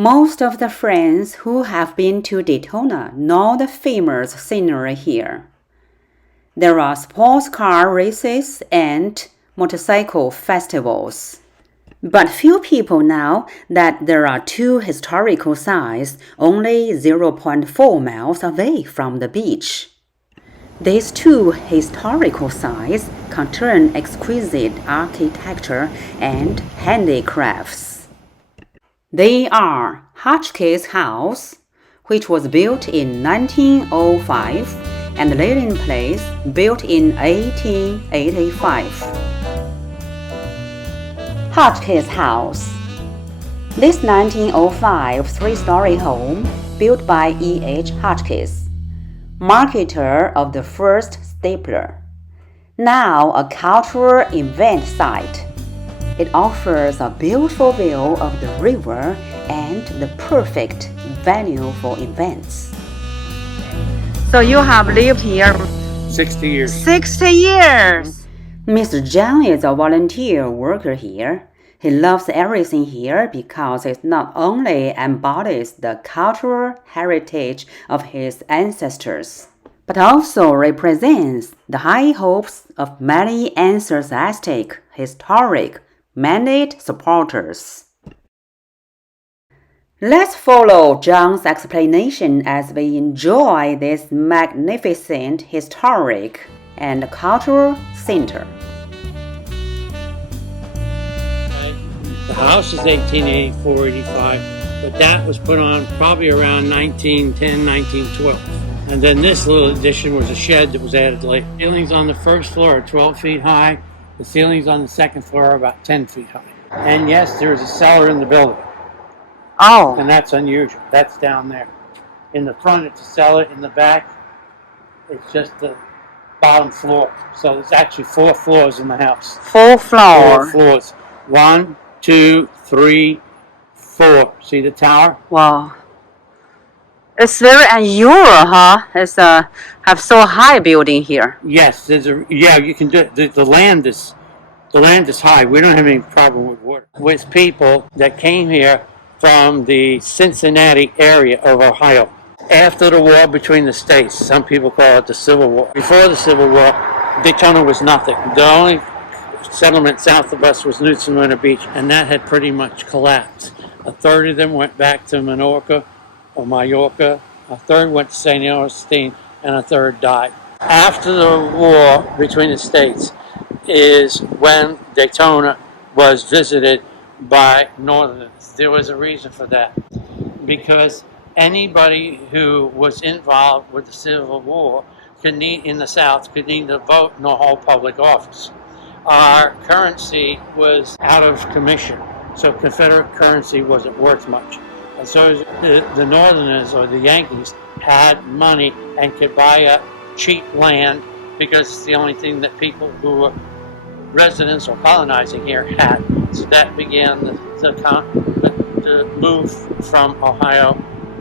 Most of the friends who have been to Daytona know the famous scenery here. There are sports car races and motorcycle festivals. But few people know that there are two historical sites only 0.4 miles away from the beach. These two historical sites contain exquisite architecture and handicrafts. They are Hotchkiss House, which was built in 1905, and Lilian Place, built in 1885. Hotchkiss House. This 1905 three-story home, built by E.H. Hotchkiss, marketer of the first stapler, now a cultural event site. It offers a beautiful view of the river and the perfect venue for events. So you have lived here 60 years. 60 years! Mr. Zhang is a volunteer worker here. He loves everything here because it not only embodies the cultural heritage of his ancestors, but also represents the high hopes of many enthusiastic, historic mandate supporters. Let's follow Zhang's explanation as we enjoy this magnificent historic and cultural center. The house is 1884-85, but that was put on probably around 1910, 1912. And then this little addition was a shed that was added later. Ceilings on the first floor are 12 feet high. The ceilings on the second floor are about 10 feet high. And yes, there is a cellar in the building. Oh. And that's unusual. That's down there. In the front, it's a cellar. In the back, it's just the bottom floor. So there's actually 4 floors in the house. 4 floors. 4 floors. 1, 2, 3, 4. See the tower? Wow. It's very unusual, huh? It's have so high building here. Yes, you can do it. The land is high. We don't have any problem with water. With people that came here from the Cincinnati area of Ohio. After the war between the states, some people call it the Civil War. Before the Civil War, Daytona was nothing. The only settlement south of us was Daytona Beach, and that had pretty much collapsed. A third of them went back to Mallorca, a third went to St. Augustine, and a third died. After the war between the states is when Daytona was visited by Northerners. There was a reason for that, because anybody who was involved with the Civil War in the South could neither vote nor hold public office. Our currency was out of commission, so Confederate currency wasn't worth much. And so the Northerners, or the Yankees, had money and could buy up cheap land because it's the only thing that people who were residents or colonizing here had. So that began the move from Ohio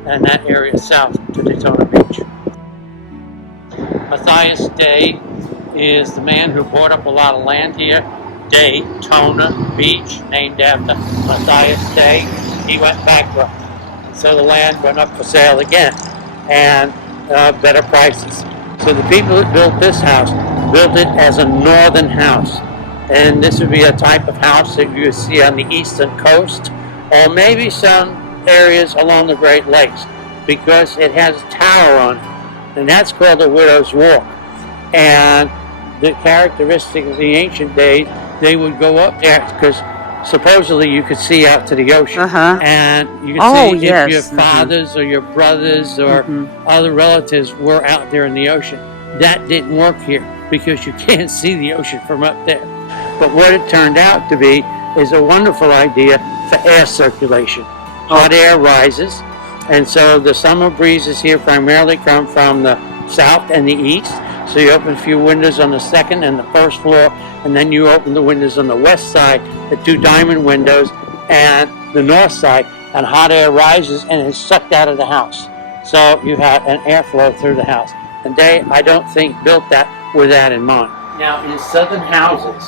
and that area south to Daytona Beach. Matthias Day is the man who bought up a lot of land here. Daytona Beach, named after Matthias Day. He went bankrupt. So the land went up for sale again, and better prices. So the people that built this house built it as a northern house. And this would be a type of house that you would see on the eastern coast, or maybe some areas along the Great Lakes, because it has a tower on it, and that's called the Widow's Walk. And the characteristic of the ancient days, they would go up there because supposedly you could see out to the ocean, and you could see if your fathers or your brothers or other relatives were out there in the ocean. That didn't work here because you can't see the ocean from up there. But what it turned out to be is a wonderful idea for air circulation. Hot air rises, and so the summer breezes here primarily come from the south and the east. So you open a few windows on the second and the first floor, and then you open the windows on the west side, the 2 diamond windows, and the north side, and hot air rises and is sucked out of the house. So you have an airflow through the house. And they, I don't think, built that with that in mind. Now, in southern houses,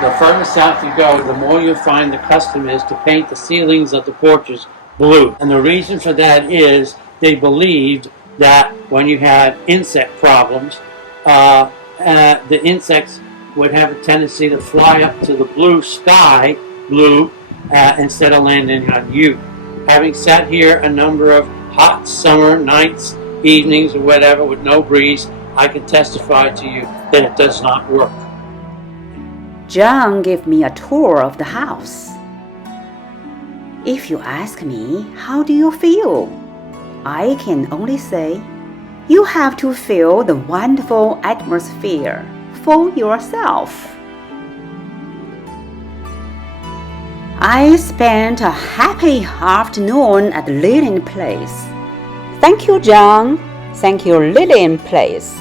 the further south you go, the more you'll find the custom is to paint the ceilings of the porches blue. And the reason for that is they believed that when you had insect problems, the insects would have a tendency to fly up to the blue sky, instead of landing on you. Having sat here a number of hot summer nights, evenings, or whatever with no breeze, I can testify to you that it does not work. John gave me a tour of the house. If you ask me, how do you feel? I can only say, you have to feel the wonderful atmosphere for yourself. I spent a happy afternoon at Lilian Place. Thank you, John. Thank you, Lilian Place.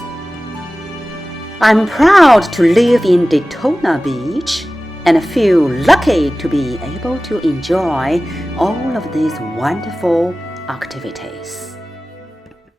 I'm proud to live in Daytona Beach and feel lucky to be able to enjoy all of these wonderful activities.